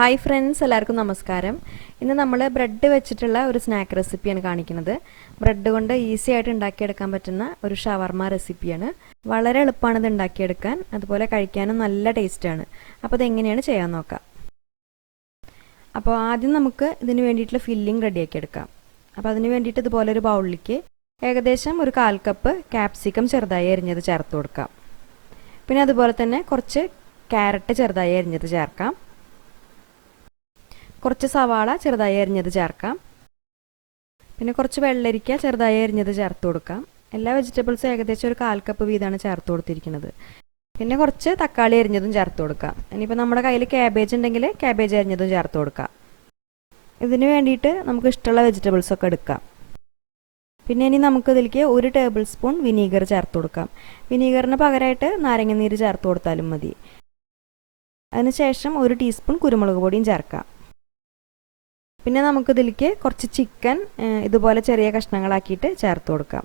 Hi friends, എല്ലാവർക്കും നമസ്കാരം. ഇന്ന് നമ്മൾ ബ്രെഡ് വെച്ചിട്ടുള്ള ഒരു സ്നാക്ക് റെസിപ്പിയാണ് കാണിക്കുന്നത്. ബ്രെഡ് കൊണ്ട് ഈസി ആയിട്ട് ഉണ്ടാക്കിയെടുക്കാൻ പറ്റുന്ന ഒരു ഷവർമ റെസിപ്പിയാണ്. വളരെ എളുപ്പമാണ് ഇത് ഉണ്ടാക്കിയെടുക്കാൻ, അതുപോലെ കഴിക്കാനും നല്ല ടേസ്റ്റാണ്. അപ്പോൾ ഇതെങ്ങനെയാണ് ചെയ്യാൻ നോക്കാം. അപ്പോൾ ആദ്യം നമുക്ക് ഇതിന് വേണ്ടിയിട്ടുള്ള ഫില്ലിംഗ് റെഡിയാക്കി എടുക്കാം. അപ്പോൾ അതിന് വേണ്ടിയിട്ട് ഇതുപോലെ ഒരു ബൗളിലേക്ക് ഏകദേശം ഒരു 1/4 കപ്പ് ക്യാപ്സിക്കം ചെറുതായി അരിഞ്ഞത് ചേർത്ത് കൊടുക്കാം. പിന്നെ അതുപോലെ തന്നെ കുറച്ച് ക്യാരറ്റ് ചെറുതായി അരിഞ്ഞത് ചേർക്കാം. കുറച്ച് സവാള ചെറുതായി അരിഞ്ഞത് ചേർക്കാം. പിന്നെ കുറച്ച് വെള്ളരിക്ക ചെറുതായി അരിഞ്ഞത് ചേർത്ത് കൊടുക്കാം. എല്ലാ വെജിറ്റബിൾസും ഏകദേശം ഒരു 1/4 കപ്പ് വീതമാണ് ചേർത്ത് കൊടുത്തിരിക്കുന്നത്. പിന്നെ കുറച്ച് തക്കാളി അരിഞ്ഞതും ചേർത്ത് കൊടുക്കാം. ഇനിയിപ്പോൾ നമ്മുടെ കയ്യിൽ ക്യാബേജ് ഉണ്ടെങ്കിൽ ക്യാബേജ് അരിഞ്ഞതും ചേർത്ത് കൊടുക്കാം. ഇതിന് വേണ്ടിയിട്ട് നമുക്ക് ഇഷ്ടമുള്ള വെജിറ്റബിൾസൊക്കെ എടുക്കാം. പിന്നെ ഇനി നമുക്കിതിലേക്ക് 1 ടേബിൾ സ്പൂൺ വിനീഗർ ചേർത്ത് കൊടുക്കാം. വിനീഗറിന് പകരമായിട്ട് നാരങ്ങനീര് ചേർത്ത് കൊടുത്താലും മതി. അതിനുശേഷം 1 ടീസ്പൂൺ കുരുമുളക് പൊടിയും ചേർക്കാം. പിന്നെ നമുക്കിതിലേക്ക് കുറച്ച് ചിക്കൻ ഇതുപോലെ ചെറിയ കഷ്ണങ്ങളാക്കിയിട്ട് ചേർത്ത് കൊടുക്കാം.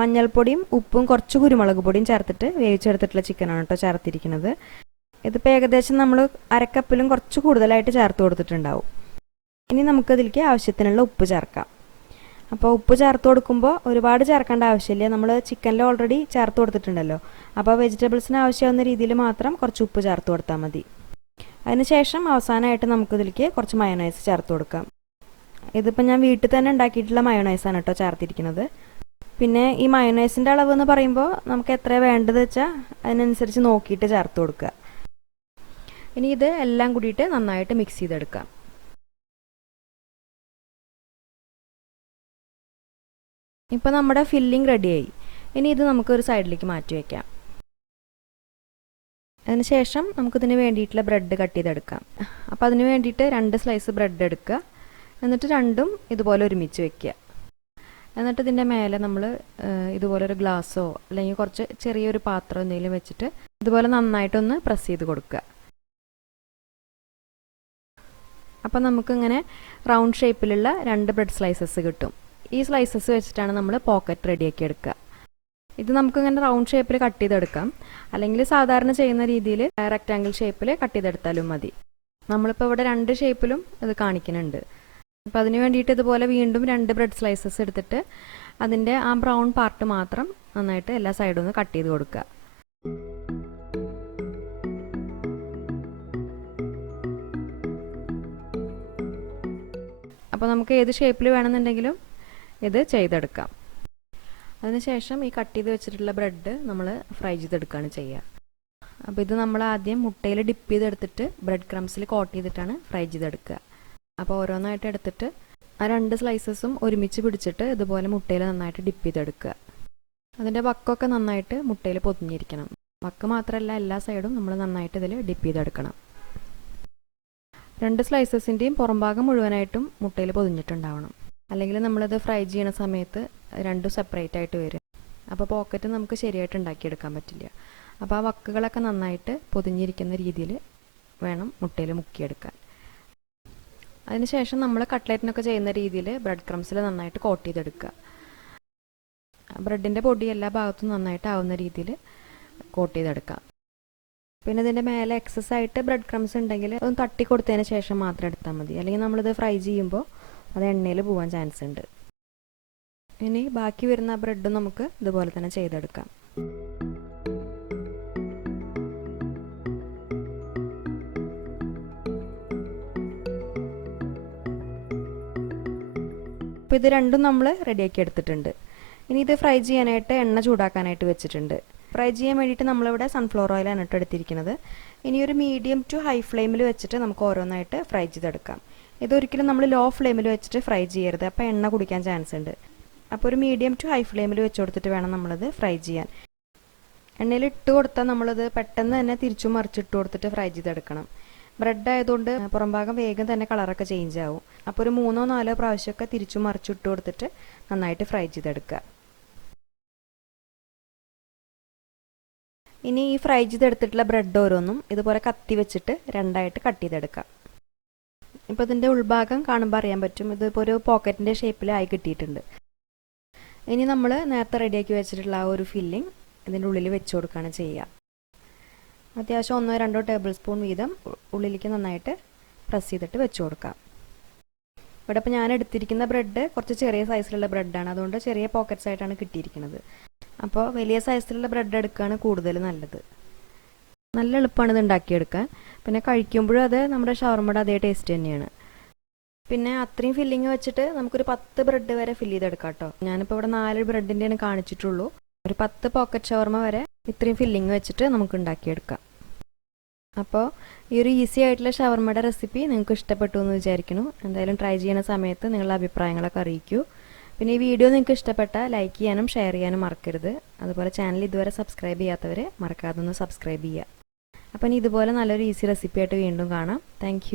മഞ്ഞൾപ്പൊടിയും ഉപ്പും കുറച്ച് കുരുമുളക് പൊടിയും ചേർത്തിട്ട് വേവിച്ചെടുത്തിട്ടുള്ള ചിക്കനാണ് കേട്ടോ ചേർത്തിരിക്കുന്നത്. ഇതിപ്പോൾ ഏകദേശം നമ്മൾ 1/2 കപ്പിലും കുറച്ച് കൂടുതലായിട്ട് ചേർത്ത് കൊടുത്തിട്ടുണ്ടാവും. ഇനി നമുക്കിതിലേക്ക് ആവശ്യത്തിനുള്ള ഉപ്പ് ചേർക്കാം. അപ്പോൾ ഉപ്പ് ചേർത്ത് കൊടുക്കുമ്പോൾ ഒരുപാട് ചേർക്കേണ്ട ആവശ്യമില്ല. നമ്മൾ ചിക്കനിൽ ഓൾറെഡി ചേർത്ത് കൊടുത്തിട്ടുണ്ടല്ലോ. അപ്പോൾ വെജിറ്റബിൾസിന് ആവശ്യമാവുന്ന രീതിയിൽ മാത്രം കുറച്ച് ഉപ്പ് ചേർത്ത് കൊടുത്താൽ മതി. അതിനുശേഷം അവസാനമായിട്ട് നമുക്കിതിലേക്ക് കുറച്ച് മയോണൈസ് ചേർത്ത് കൊടുക്കാം. ഇതിപ്പോൾ ഞാൻ വീട്ടിൽ തന്നെ ഉണ്ടാക്കിയിട്ടുള്ള മയോണൈസാണ് കേട്ടോ ചേർത്തിരിക്കുന്നത്. പിന്നെ ഈ മയോണൈസിൻ്റെ അളവ് എന്ന് പറയുമ്പോൾ നമുക്ക് എത്ര വേണ്ടത് വെച്ചാൽ അതിനനുസരിച്ച് നോക്കിയിട്ട് ചേർത്ത് കൊടുക്കുക. ഇനി ഇത് എല്ലാം കൂടിയിട്ട് നന്നായിട്ട് മിക്സ് ചെയ്തെടുക്കാം. ഇപ്പോൾ നമ്മുടെ ഫില്ലിംഗ് റെഡിയായി. ഇനി ഇത് നമുക്കൊരു സൈഡിലേക്ക് മാറ്റി വയ്ക്കാം. അതിനുശേഷം നമുക്കിതിന് വേണ്ടിയിട്ടുള്ള ബ്രെഡ് കട്ട് ചെയ്തെടുക്കാം. അപ്പോൾ അതിന് വേണ്ടിയിട്ട് 2 സ്ലൈസ് ബ്രെഡ് എടുക്കുക. എന്നിട്ട് രണ്ടും ഇതുപോലെ ഒരുമിച്ച് വെക്കുക. എന്നിട്ട് ഇതിൻ്റെ മേലെ നമ്മൾ ഇതുപോലെ ഒരു ഗ്ലാസ്സോ അല്ലെങ്കിൽ കുറച്ച് ചെറിയൊരു പാത്രം എന്തെങ്കിലും വെച്ചിട്ട് ഇതുപോലെ നന്നായിട്ടൊന്ന് പ്രസ് ചെയ്ത് കൊടുക്കുക. അപ്പോൾ നമുക്കിങ്ങനെ റൗണ്ട് ഷേപ്പിലുള്ള 2 ബ്രെഡ് സ്ലൈസസ് കിട്ടും. ഈ സ്ലൈസസ് വെച്ചിട്ടാണ് നമ്മൾ പോക്കറ്റ് റെഡിയാക്കി എടുക്കുക. ഇത് നമുക്കിങ്ങനെ റൗണ്ട് ഷേപ്പിൽ കട്ട് ചെയ്തെടുക്കാം, അല്ലെങ്കിൽ സാധാരണ ചെയ്യുന്ന രീതിയിൽ റെക്റ്റാങ്കിൾ ഷേപ്പിൽ കട്ട് ചെയ്തെടുത്താലും മതി. നമ്മളിപ്പോൾ ഇവിടെ 2 ഷേപ്പിലും ഇത് കാണിക്കുന്നുണ്ട്. അപ്പോൾ അതിന് വേണ്ടിയിട്ട് ഇതുപോലെ വീണ്ടും 2 ബ്രെഡ് സ്ലൈസസ് എടുത്തിട്ട് അതിൻ്റെ ആ ബ്രൗൺ പാർട്ട് മാത്രം നന്നായിട്ട് എല്ലാ സൈഡും ഒന്ന് കട്ട് ചെയ്ത് കൊടുക്കുക. അപ്പോൾ നമുക്ക് ഏത് ഷേപ്പിൽ വേണമെന്നുണ്ടെങ്കിലും ഇത് ചെയ്തെടുക്കാം. അതിനുശേഷം ഈ കട്ട് ചെയ്ത് വെച്ചിട്ടുള്ള ബ്രെഡ് നമ്മൾ ഫ്രൈ ചെയ്തെടുക്കുകയാണ് ചെയ്യുക. അപ്പോൾ ഇത് നമ്മൾ ആദ്യം മുട്ടയിൽ ഡിപ്പ് ചെയ്തെടുത്തിട്ട് ബ്രെഡ് ക്രംസിൽ കോട്ട് ചെയ്തിട്ടാണ് ഫ്രൈ ചെയ്തെടുക്കുക. അപ്പോൾ ഓരോന്നായിട്ട് എടുത്തിട്ട് ആ 2 സ്ലൈസസും ഒരുമിച്ച് പിടിച്ചിട്ട് ഇതുപോലെ മുട്ടയിൽ നന്നായിട്ട് ഡിപ്പ് ചെയ്തെടുക്കുക. അതിൻ്റെ വക്കൊക്കെ നന്നായിട്ട് മുട്ടയിൽ പൊതിഞ്ഞിരിക്കണം. വക്ക് മാത്രമല്ല, എല്ലാ സൈഡും നമ്മൾ നന്നായിട്ട് ഇതിൽ ഡിപ്പ് ചെയ്തെടുക്കണം. 2 സ്ലൈസസിൻ്റെയും പുറം ഭാഗം മുഴുവനായിട്ടും മുട്ടയിൽ പൊതിഞ്ഞിട്ടുണ്ടാവണം. അല്ലെങ്കിൽ നമ്മളിത് ഫ്രൈ ചെയ്യുന്ന സമയത്ത് രണ്ടും സെപ്പറേറ്റ് ആയിട്ട് വരും. അപ്പോൾ പോക്കറ്റ് നമുക്ക് ശരിയായിട്ട് ഉണ്ടാക്കിയെടുക്കാൻ പറ്റില്ല. അപ്പോൾ ആ വക്കുകളൊക്കെ നന്നായിട്ട് പൊതിഞ്ഞിരിക്കുന്ന രീതിയിൽ വേണം മുട്ടയിൽ മുക്കിയെടുക്കാൻ. അതിനുശേഷം നമ്മൾ കട്ട്ലറ്റിനൊക്കെ ചെയ്യുന്ന രീതിയിൽ ബ്രെഡ് ക്രംസിൽ നന്നായിട്ട് കോട്ട് ചെയ്തെടുക്കുക. ബ്രെഡിൻ്റെ പൊടി എല്ലാ ഭാഗത്തും നന്നായിട്ട് ആവുന്ന രീതിയിൽ കോട്ട് ചെയ്തെടുക്കാം. പിന്നെ ഇതിൻ്റെ മേലെ എക്സസ് ആയിട്ട് ബ്രെഡ് ക്രംസ് ഉണ്ടെങ്കിൽ ഒന്ന് തട്ടി കൊടുത്തതിന് ശേഷം മാത്രം എടുത്താൽ മതി. അല്ലെങ്കിൽ നമ്മളിത് ഫ്രൈ ചെയ്യുമ്പോൾ അത് എണ്ണയിൽ പോകാൻ ചാൻസ് ഉണ്ട്. ഇനി ബാക്കി വരുന്ന ബ്രെഡ് നമുക്ക് ഇതുപോലെ തന്നെ ചെയ്തെടുക്കാം. അപ്പോൾ ഇത് രണ്ടും നമ്മൾ റെഡിയാക്കി എടുത്തിട്ടുണ്ട്. ഇനി ഇത് ഫ്രൈ ചെയ്യാനായിട്ട് എണ്ണ ചൂടാക്കാനായിട്ട് വെച്ചിട്ടുണ്ട്. ഫ്രൈ ചെയ്യാൻ വേണ്ടിയിട്ട് നമ്മളിവിടെ സൺഫ്ലവർ ഓയിലാണ് ഇട്ട് എടുത്തിരിക്കുന്നത്. ഇനി ഒരു മീഡിയം ടു ഹൈ ഫ്ലെയിമിൽ വെച്ചിട്ട് നമുക്ക് ഓരോന്നായിട്ട് ഫ്രൈ ചെയ്തെടുക്കാം. ഇതൊരിക്കലും നമ്മൾ ലോ ഫ്ലെയിമിൽ വെച്ചിട്ട് ഫ്രൈ ചെയ്യരുത്, അപ്പോൾ എണ്ണ കുടിക്കാൻ ചാൻസ് ഉണ്ട്. അപ്പോൾ ഒരു മീഡിയം ടു ഹൈ ഫ്ലെയിമിൽ വെച്ച് കൊടുത്തിട്ട് വേണം നമ്മളിത് ഫ്രൈ ചെയ്യാൻ. എണ്ണയിൽ ഇട്ട് കൊടുത്താൽ നമ്മളിത് പെട്ടെന്ന് തന്നെ തിരിച്ചും മറിച്ചിട്ട് കൊടുത്തിട്ട് ഫ്രൈ ചെയ്തെടുക്കണം. ബ്രെഡ് ആയതുകൊണ്ട് പുറം ഭാഗം വേഗം തന്നെ കളറൊക്കെ ചേഞ്ച് ആവും. അപ്പോൾ ഒരു 3-4 പ്രാവശ്യമൊക്കെ തിരിച്ചും മറിച്ചിട്ട് കൊടുത്തിട്ട് നന്നായിട്ട് ഫ്രൈ ചെയ്തെടുക്കുക. ഇനി ഈ ഫ്രൈ ചെയ്തെടുത്തിട്ടുള്ള ബ്രെഡ് ഓരോന്നും ഇതുപോലെ കത്തി വെച്ചിട്ട് 2ആയിട്ട് കട്ട് ചെയ്തെടുക്കാം. ഇപ്പോൾ ഇതിൻ്റെ ഉൾഭാഗം കാണുമ്പോൾ അറിയാൻ പറ്റും, ഇതിപ്പോൾ ഒരു പോക്കറ്റിൻ്റെ ഷേപ്പിലായി കിട്ടിയിട്ടുണ്ട്. ഇനി നമ്മൾ നേരത്തെ റെഡിയാക്കി വെച്ചിട്ടുള്ള ആ ഒരു ഫില്ലിംഗ് ഇതിൻ്റെ ഉള്ളിൽ വെച്ച് കൊടുക്കുകയാണ് ചെയ്യുക. അത്യാവശ്യം 1-2 ടേബിൾ സ്പൂൺ വീതം ഉള്ളിലേക്ക് നന്നായിട്ട് പ്രസ് ചെയ്തിട്ട് വെച്ച് കൊടുക്കാം. ഇവിടെ ഇപ്പോൾ ഞാൻ എടുത്തിരിക്കുന്ന ബ്രെഡ് കുറച്ച് ചെറിയ സൈസിലുള്ള ബ്രെഡാണ്, അതുകൊണ്ട് ചെറിയ പോക്കറ്റ്സ് ആയിട്ടാണ് കിട്ടിയിരിക്കുന്നത്. അപ്പോൾ വലിയ സൈസിലുള്ള ബ്രെഡ് എടുക്കുകയാണ് കൂടുതൽ നല്ലത്. നല്ല എളുപ്പമാണ് ഇത് ഉണ്ടാക്കിയെടുക്കാൻ. പിന്നെ കഴിക്കുമ്പോഴും അത് നമ്മുടെ ഷവർമ്മയുടെ അതേ ടേസ്റ്റ് തന്നെയാണ്. പിന്നെ അത്രയും ഫില്ലിങ് വെച്ചിട്ട് നമുക്കൊരു 10 ബ്രെഡ് വരെ ഫില്ല് ചെയ്തെടുക്കാം കേട്ടോ. ഞാനിപ്പോൾ ഇവിടെ 4 ബ്രെഡിൻ്റെയാണ് കാണിച്ചിട്ടുള്ളൂ. ഒരു 10 പോക്കറ്റ് ഷവർമ്മ വരെ ഇത്രയും ഫില്ലിങ് വെച്ചിട്ട് നമുക്ക് ഉണ്ടാക്കിയെടുക്കാം. അപ്പോൾ ഈ ഒരു ഈസി ആയിട്ടുള്ള ഷവർമ്മയുടെ റെസിപ്പി നിങ്ങൾക്ക് ഇഷ്ടപ്പെട്ടു എന്ന് വിചാരിക്കുന്നു. എന്തായാലും ട്രൈ ചെയ്യുന്ന സമയത്ത് നിങ്ങളുടെ അഭിപ്രായങ്ങളൊക്കെ അറിയിക്കൂ. പിന്നെ ഈ വീഡിയോ നിങ്ങൾക്ക് ഇഷ്ടപ്പെട്ടാൽ ലൈക്ക് ചെയ്യാനും ഷെയർ ചെയ്യാനും മറക്കരുത്. അതുപോലെ ചാനൽ ഇതുവരെ സബ്സ്ക്രൈബ് ചെയ്യാത്തവരെ മറക്കാതെ ഒന്ന് സബ്സ്ക്രൈബ് ചെയ്യുക. അപ്പം ഇനി ഇതുപോലെ നല്ലൊരു ഈസി റെസിപ്പി ആയിട്ട് വീണ്ടും കാണാം. താങ്ക്